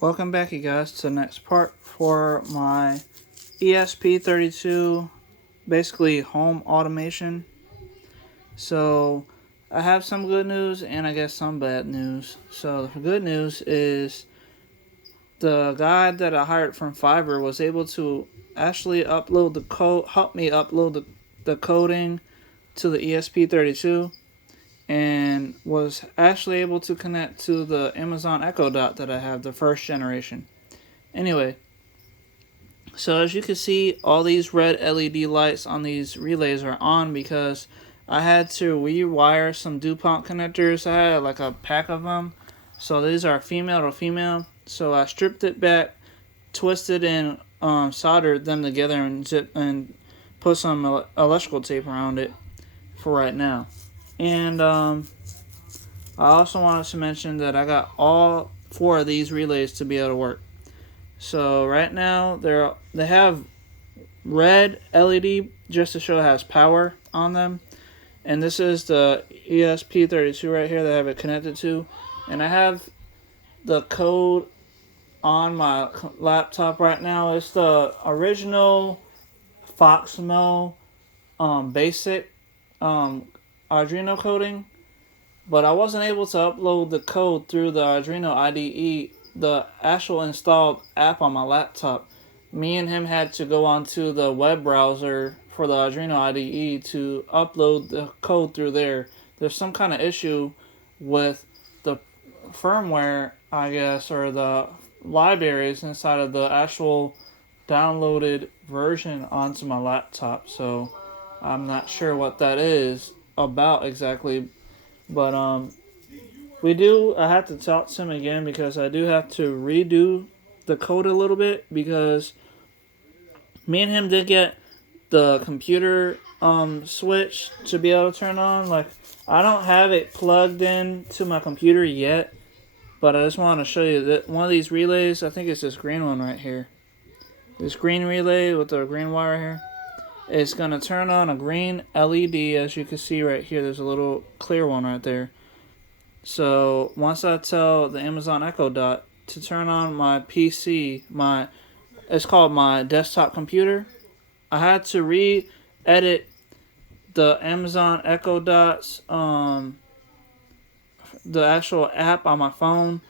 Welcome back, you guys, to the next part for my esp32, basically home automation. So I have some good news and I guess some bad news. So the good news is the guy that I hired from Fiverr was able to actually upload the code, help me upload the coding to the esp32, and was actually able to connect to the Amazon Echo Dot that I have, the first generation. Anyway, so as you can see, all these red LED lights on these relays are on because I had to rewire some DuPont connectors. I had like a pack of them. So these are female to female. So I stripped it back, twisted and soldered them together and put some electrical tape around it for right now. And I also wanted to mention that I got all 4 of these relays to be able to work. So right now they have red LED just to show it has power on them, and this is the ESP32 right here that I have it connected to, and I have the code on my laptop right now. It's the original Foxmo basic Arduino coding, but I wasn't able to upload the code through the Arduino IDE, the actual installed app on my laptop. Me and him had to go onto the web browser for the Arduino IDE to upload the code through there. There's some kind of issue with the firmware, I guess, or the libraries inside of the actual downloaded version onto my laptop. So I'm not sure what that is about exactly, but I have to talk to him again because I do have to redo the code a little bit, because me and him did get the computer switch to be able to turn on. Like, I don't have it plugged in to my computer yet, but I just want to show you that one of these relays, I think it's this green one right here. This green relay with the green wire here, it's going to turn on a green LED, as you can see right here. There's a little clear one right there. So once I tell the Amazon Echo Dot to turn on my PC, it's called my desktop computer, I had to re-edit the Amazon Echo Dot's the actual app on my phone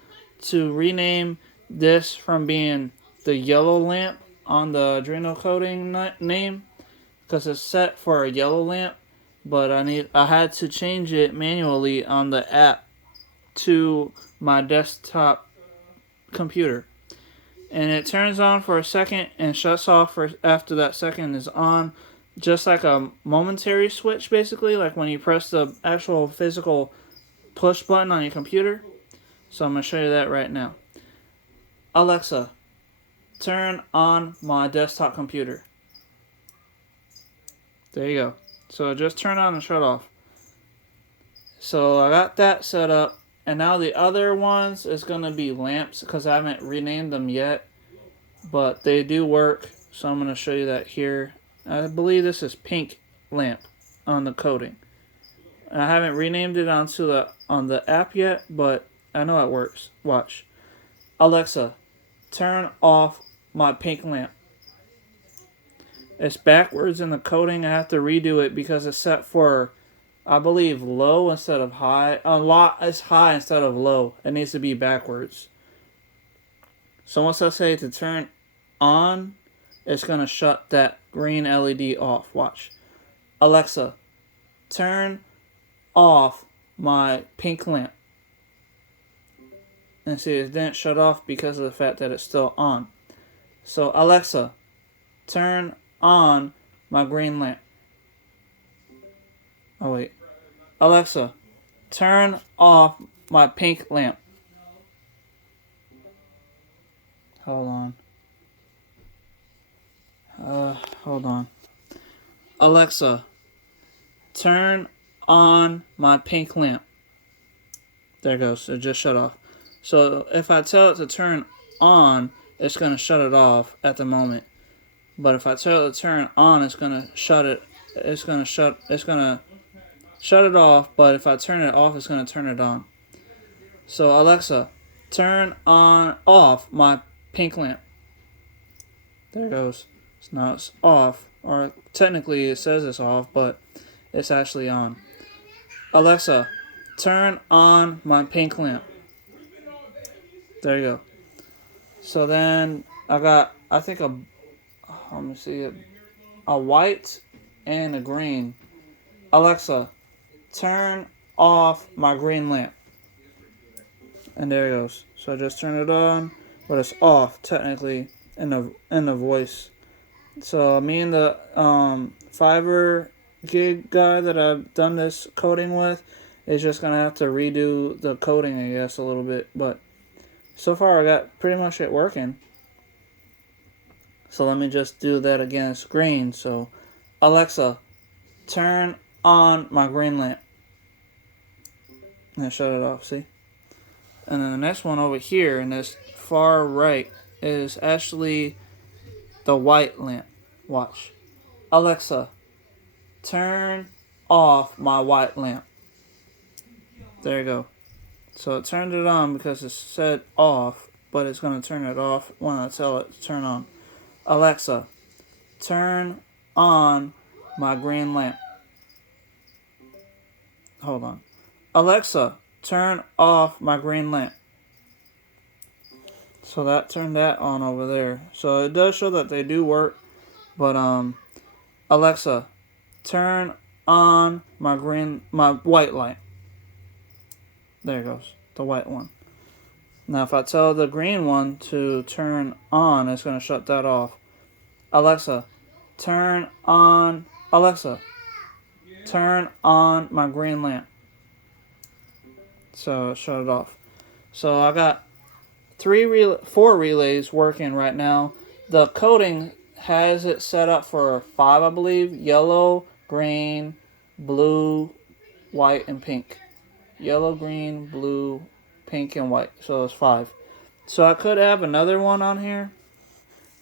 to rename this from being the yellow lamp on the Arduino coding name, because it's set for a yellow lamp, but I had to change it manually on the app to my desktop computer. And it turns on for a second and shuts off after that second is on, just like a momentary switch, basically, like when you press the actual physical push button on your computer. So I'm going to show you that right now. Alexa, turn on my desktop computer. There you go. So just turn on and shut off. So I got that set up. And now the other ones is going to be lamps, because I haven't renamed them yet, but they do work. So I'm going to show you that here. I believe this is pink lamp on the coding. I haven't renamed it on the app yet, but I know it works. Watch. Alexa, turn off my pink lamp. It's backwards in the coding. I have to redo it because it's set for, I believe, low instead of high. It's high instead of low. It needs to be backwards. So once I say to turn on, it's going to shut that green LED off. Watch. Alexa, turn off my pink lamp. And see, it didn't shut off because of the fact that it's still on. So Alexa, turn on my green lamp. Oh wait. Alexa, turn off my pink lamp. Hold on. Alexa, turn on my pink lamp. There it goes. It just shut off. So if I tell it to turn on, it's going to shut it off at the moment. But if I tell it to turn on, it's going to shut it. It's going to shut it off, but if I turn it off, it's going to turn it on. So Alexa, turn on off my pink lamp. There it goes. So now it's off, or technically it says it's off, but it's actually on. Alexa, turn on my pink lamp. There you go. So then I got, I think let me see, a white and a green. Alexa, turn off my green lamp. And there it goes. So I just turn it on, but it's off technically in the voice. So me and the Fiverr gig guy that I've done this coding with is just gonna have to redo the coding, I guess, a little bit. But so far I got pretty much it working. So let me just do that again. It's green. So Alexa, turn on my green lamp. And I shut it off. See? And then the next one over here in this far right is actually the white lamp. Watch. Alexa, turn off my white lamp. There you go. So it turned it on because it said off, but it's going to turn it off when I tell it to turn on. Alexa, turn on my green lamp. Hold on. Alexa, turn off my green lamp. So that turned that on over there. So it does show that they do work. But Alexa, turn on my white light. There it goes. The white one. Now if I tell the green one to turn on, it's going to shut that off. Alexa, turn on my green lamp. So shut it off. So I got 4 relays working right now. The coding has it set up for 5, I believe. Yellow, green, blue, white, and pink. Yellow, green, blue, pink, and white. So it's 5. So I could have another one on here.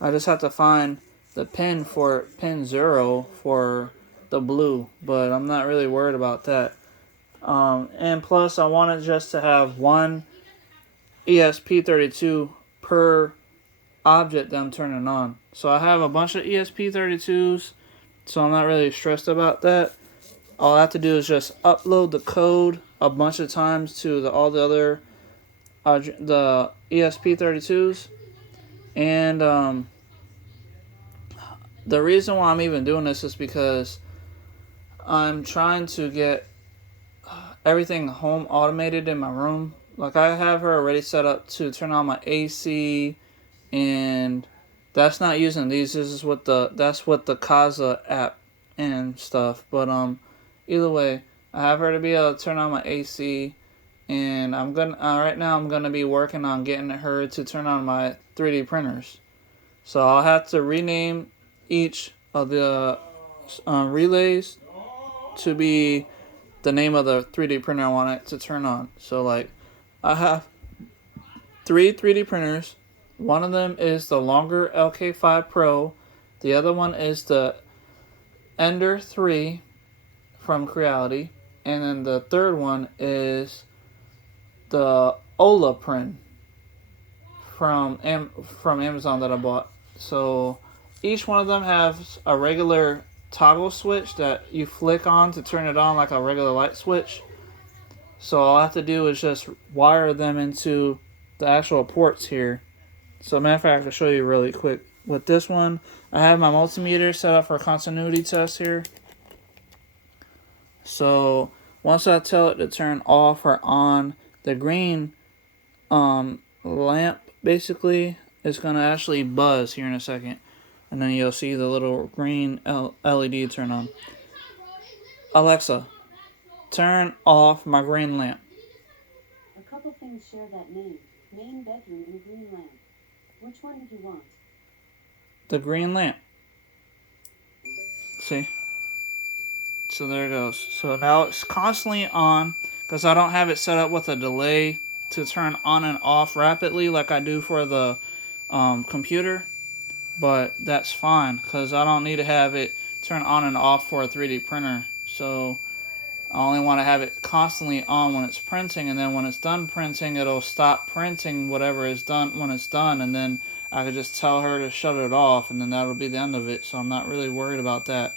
I just have to find the pin for pin 0 for the blue. But I'm not really worried about that. And plus, I wanted just to have one esp32 per object that I'm turning on. So I have a bunch of esp32s, so I'm not really stressed about that. All I have to do is just upload the code a bunch of times to all the other the esp32s. And the reason why I'm even doing this is because I'm trying to get everything home automated in my room. Like I have her already set up to turn on my AC, and that's not using these. This is with that's with the Kaza app and stuff. But either way, I have her to be able to turn on my AC, and I'm gonna right now I'm gonna be working on getting her to turn on my 3D printers. So I'll have to rename each of the relays to be the name of the 3D printer I want it to turn on. So like I have 3 3D printers. One of them is the longer LK5 Pro. The other one is the Ender 3 from Creality. And then the third one is the Olaprint from Amazon that I bought. So each one of them has a regular toggle switch that you flick on to turn it on like a regular light switch. So all I have to do is just wire them into the actual ports here. So matter of fact, I can show you really quick. With this one, I have my multimeter set up for a continuity test here. So once I tell it to turn off or on, the green lamp basically is going to actually buzz here in a second. And then you'll see the little green LED turn on. Alexa, turn off my green lamp. A couple things share that name. Main bedroom and green lamp. Which one did you want? The green lamp. See? So there it goes. So now it's constantly on because I don't have it set up with a delay to turn on and off rapidly like I do for the computer. But that's fine because I don't need to have it turn on and off for a 3D printer. So I only want to have it constantly on when it's printing, and then when it's done printing, it'll stop printing whatever is done when it's done, and then I could just tell her to shut it off, and then that'll be the end of it. So I'm not really worried about that.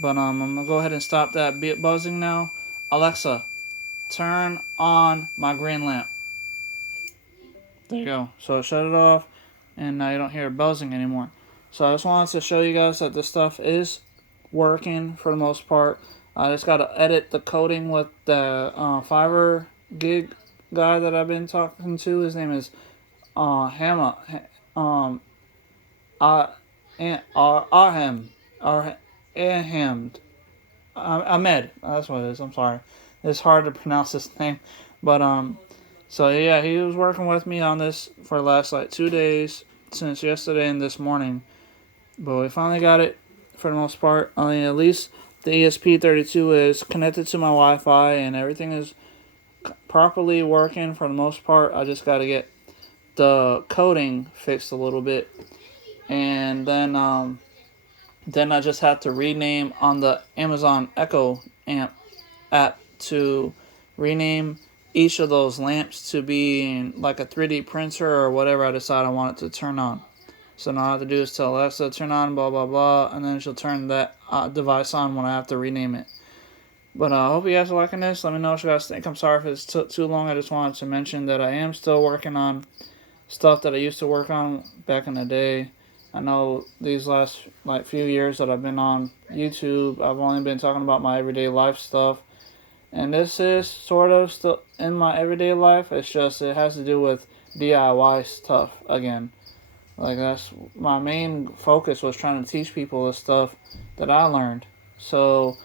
But I'm gonna go ahead and stop that buzzing now. Alexa, turn on my green lamp. There you go. So shut it off, and now you don't hear it buzzing anymore. So I just wanted to show you guys that this stuff is working for the most part. I just got to edit the coding with the Fiverr gig guy that I've been talking to. His name is Hama, Ahem, Ahmed. That's what it is. I'm sorry. It's hard to pronounce this name, but so yeah, he was working with me on this for the last like 2 days since yesterday and this morning. But we finally got it for the most part. I mean, at least the esp32 is connected to my Wi-Fi and everything is properly working for the most part. I just got to get the coding fixed a little bit, and then I just have to rename on the Amazon Echo app to rename each of those lamps to be like a 3D printer or whatever I decide I want it to turn on. So now all I have to do is tell Alexa to turn on blah blah blah, and then she'll turn that device on when I have to rename it. But I hope you guys are liking this. Let me know what you guys think. I'm sorry if it's too long. I just wanted to mention that I am still working on stuff that I used to work on back in the day. I know these last like few years that I've been on YouTube, I've only been talking about my everyday life stuff. And this is sort of still in my everyday life. It's just it has to do with DIY stuff again. Like that's my main focus was trying to teach people the stuff that I learned. So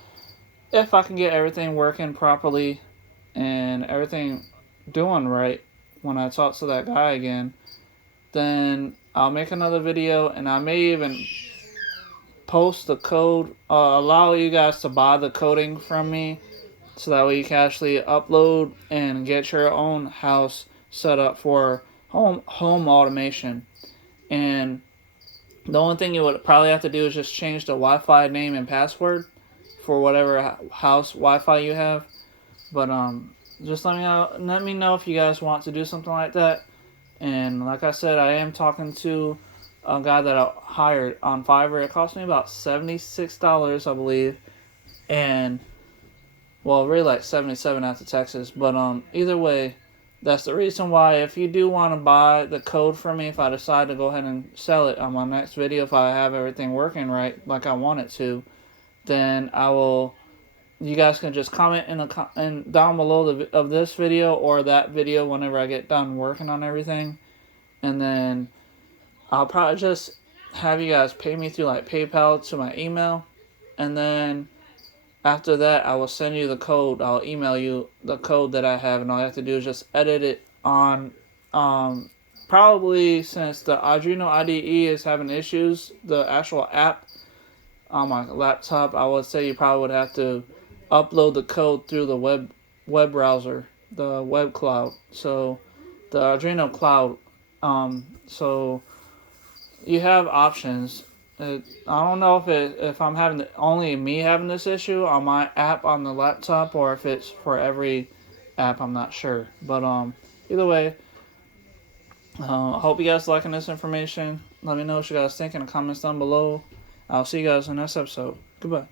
if I can get everything working properly and everything doing right when I talk to that guy again, then I'll make another video, and I may even post the code, allow you guys to buy the coding from me, so that way you can actually upload and get your own house set up for home automation. And the only thing you would probably have to do is just change the Wi-Fi name and password for whatever house Wi-Fi you have. But just let me know if you guys want to do something like that. And like I said, I am talking to a guy that I hired on Fiverr. It cost me about $76, I believe, and well, really like 77 after taxes. But either way, that's the reason why. If you do want to buy the code from me, if I decide to go ahead and sell it on my next video, if I have everything working right like I want it to, then I will. You guys can just comment in down below of this video or that video whenever I get done working on everything, and then I'll probably just have you guys pay me through like PayPal to my email, and then after that I will send you the code. I'll email you the code that I have, and all you have to do is just edit it on. Probably since the Arduino IDE is having issues, the actual app on my laptop, I would say you probably would have to upload the code through the web browser, the web cloud. So the Arduino cloud. So you have options. I don't know if I'm having only me having this issue on my app on the laptop, or if it's for every app. I'm not sure. But either way, I hope you guys liking this information. Let me know what you guys think in the comments down below. I'll see you guys in the next episode. Goodbye.